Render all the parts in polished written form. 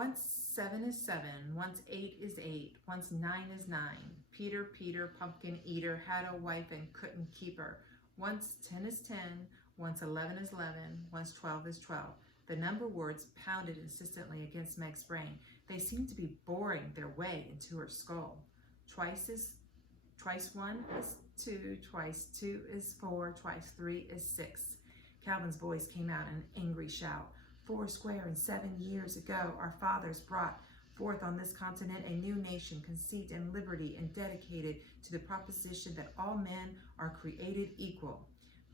Once 7 is 7, once 8 is 8, once 9 is 9. Peter, Peter, pumpkin eater, had a wife and couldn't keep her. Once 10 is 10, once 11 is 11, once 12 is 12. The number words pounded insistently against Meg's brain. They seemed to be boring their way into her skull. Twice 1 is 2, twice 2 is 4, twice 3 is 6. Calvin's voice came out in an angry shout. 7 years ago, our fathers brought forth on this continent a new nation conceived in liberty and dedicated to the proposition that all men are created equal.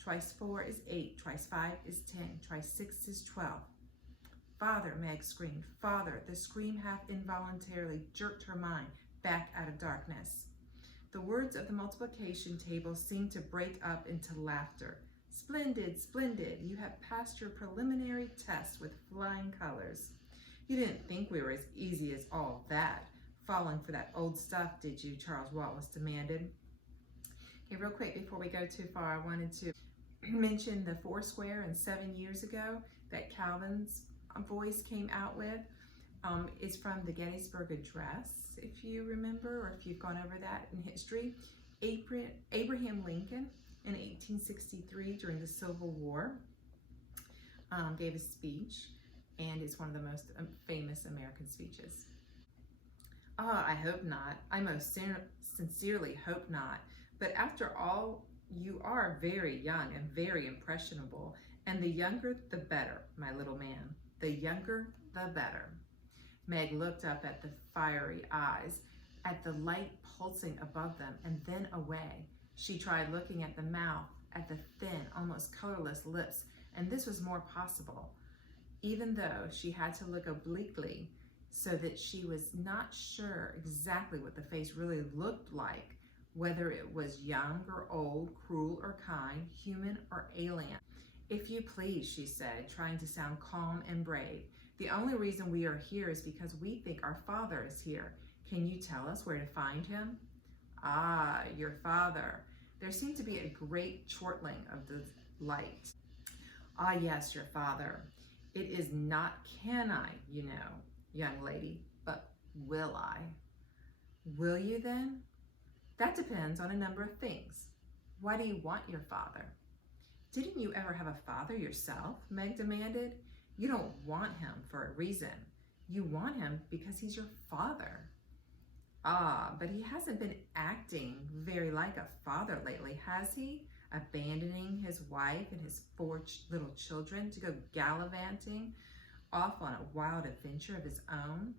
Twice 4 is 8, twice 5 is 10, twice 6 is 12. Father, Meg screamed. Father, the scream half involuntarily jerked her mind back out of darkness. The words of the multiplication table seemed to break up into laughter. Splendid, splendid. You have passed your preliminary test with flying colors. You didn't think we were as easy as all that, falling for that old stuff, did you? Charles Wallace demanded. Okay, real quick before we go too far, I wanted to mention the 7 years ago that Calvin's voice came out with. It's from the Gettysburg Address, if you remember, or if you've gone over that in history. Abraham Lincoln in 1863 during the Civil War gave a speech, and it's one of the most famous American speeches. I hope not. I most sincerely hope not. But after all, you are very young and very impressionable, and the younger the better, my little man. The younger the better. Meg looked up at the fiery eyes, at the light pulsing above them, and then away. She tried looking at the mouth, at the thin, almost colorless lips, and this was more possible, even though she had to look obliquely so that she was not sure exactly what the face really looked like, whether it was young or old, cruel or kind, human or alien. If you please, she said, trying to sound calm and brave. The only reason we are here is because we think our father is here. Can you tell us where to find him? Ah, your father. There seemed to be a great chortling of the light. Ah, yes, your father. It is not can I, you know, young lady, but will I? Will you then? That depends on a number of things. Why do you want your father? Didn't you ever have a father yourself? Meg demanded. You don't want him for a reason. You want him because he's your father. Ah, but he hasn't been acting very like a father lately, has he? Abandoning his wife and his 4 little children to go gallivanting off on a wild adventure of his own.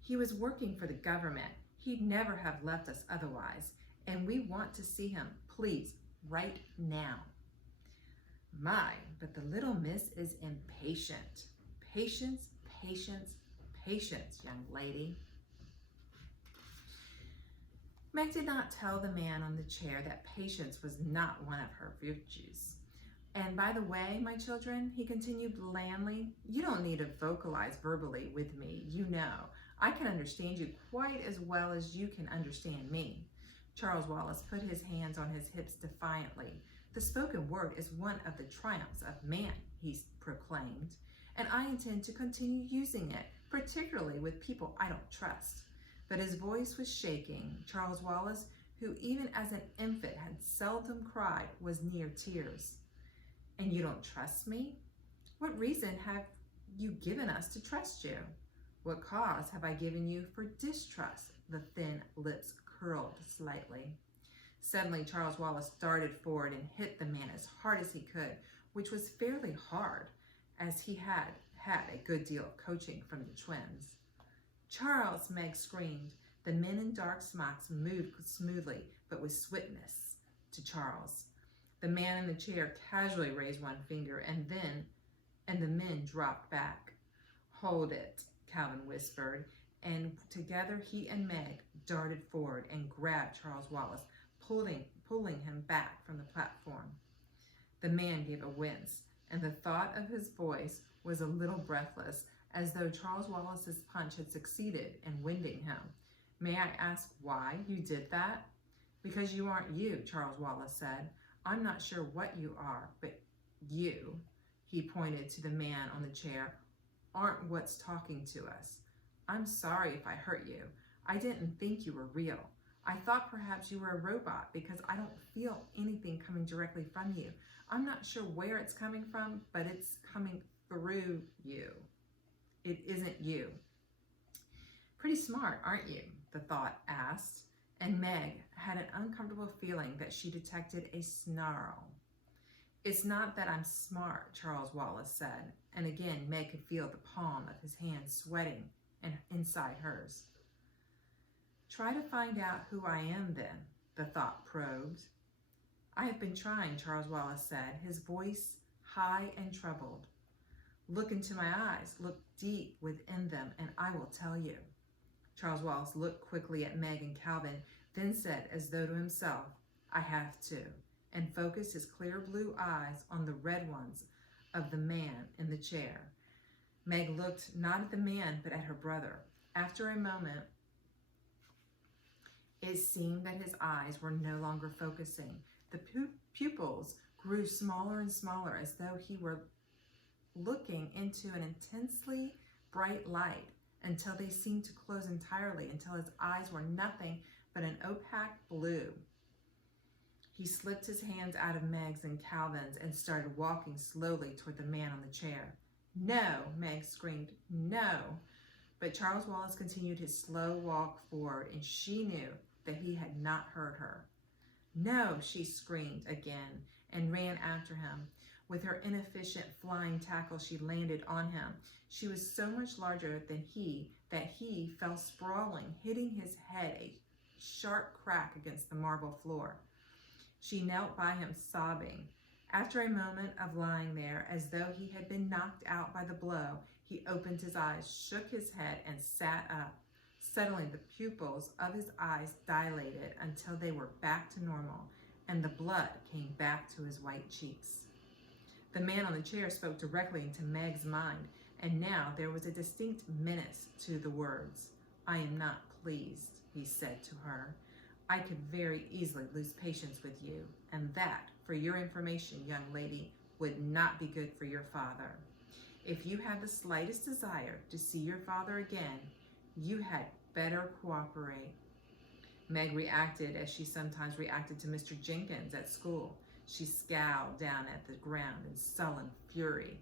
He was working for the government. He'd never have left us otherwise. And we want to see him, please, right now. My, but the little miss is impatient. Patience, patience, patience, young lady. Meg did not tell the man on the chair that patience was not one of her virtues. And by the way, my children, he continued blandly, you don't need to vocalize verbally with me. You know, I can understand you quite as well as you can understand me. Charles Wallace put his hands on his hips defiantly. The spoken word is one of the triumphs of man, he proclaimed, and I intend to continue using it, particularly with people I don't trust. But his voice was shaking. Charles Wallace, who even as an infant had seldom cried, was near tears. And you don't trust me? What reason have you given us to trust you? What cause have I given you for distrust? The thin lips curled slightly. Suddenly, Charles Wallace darted forward and hit the man as hard as he could, which was fairly hard, as he had had a good deal of coaching from the twins. Charles, Meg screamed. The men in dark smocks moved smoothly, but with swiftness, to Charles. The man in the chair casually raised one finger, and the men dropped back. Hold it, Calvin whispered, and together he and Meg darted forward and grabbed Charles Wallace, pulling him back from the platform. The man gave a wince, and the thought of his voice was a little breathless, as though Charles Wallace's punch had succeeded in winding him. May I ask why you did that? Because you aren't you, Charles Wallace said. I'm not sure what you are, but you, he pointed to the man on the chair, aren't what's talking to us. I'm sorry if I hurt you. I didn't think you were real. I thought perhaps you were a robot because I don't feel anything coming directly from you. I'm not sure where it's coming from, but it's coming through you. It isn't you. Pretty smart, aren't you? The thought asked, and Meg had an uncomfortable feeling that she detected a snarl. It's not that I'm smart, Charles Wallace said, and again Meg could feel the palm of his hand sweating inside hers. Try to find out who I am then, the thought probed. I have been trying, Charles Wallace said, his voice high and troubled. Look into my eyes, look deep within them, and I will tell you. Charles Wallace looked quickly at Meg and Calvin, then said as though to himself, I have to, and focused his clear blue eyes on the red ones of the man in the chair. Meg looked not at the man, but at her brother. After a moment, it seemed that his eyes were no longer focusing. The pupils grew smaller and smaller as though he were looking into an intensely bright light until they seemed to close entirely, until his eyes were nothing but an opaque blue. He slipped his hands out of Meg's and Calvin's and started walking slowly toward the man on the chair. No, Meg screamed, no. But Charles Wallace continued his slow walk forward, and she knew that he had not heard her. No, she screamed again and ran after him. With her inefficient flying tackle, she landed on him. She was so much larger than he that he fell sprawling, hitting his head a sharp crack against the marble floor. She knelt by him, sobbing. After a moment of lying there, as though he had been knocked out by the blow, he opened his eyes, shook his head, and sat up. Suddenly, the pupils of his eyes dilated until they were back to normal, and the blood came back to his white cheeks. The man on the chair spoke directly into Meg's mind, and now there was a distinct menace to the words. I am not pleased, he said to her. I could very easily lose patience with you, and that, for your information, young lady, would not be good for your father. If you have the slightest desire to see your father again, you had better cooperate. Meg reacted as she sometimes reacted to Mr. Jenkins at school. She scowled down at the ground in sullen fury.